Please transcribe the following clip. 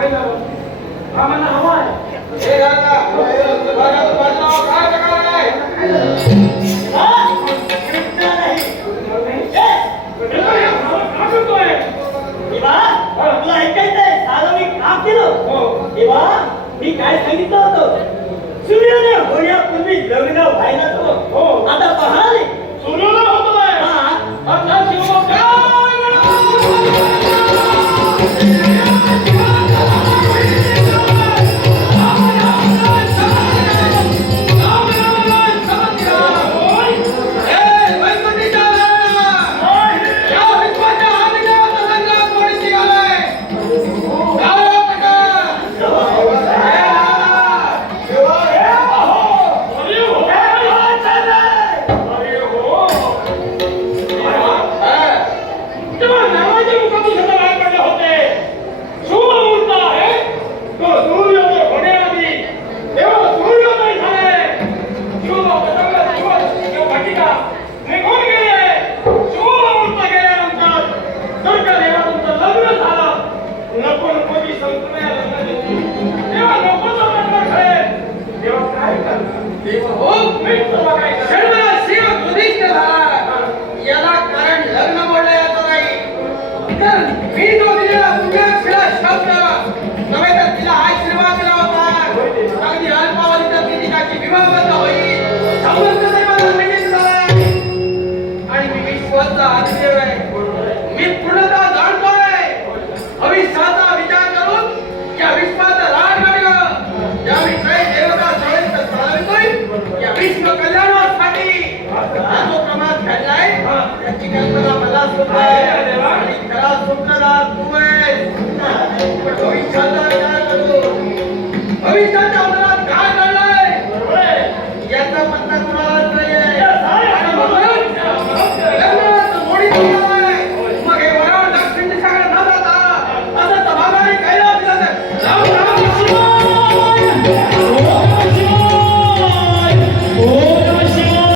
काय झालं आम्हाला हवा मी काय सांगितलं होतं? सूर्याने होण्यापूर्वी लग्न व्हायला त्याची कल्पना मला सुद्धा आणि खरा सुद्धा तू आहे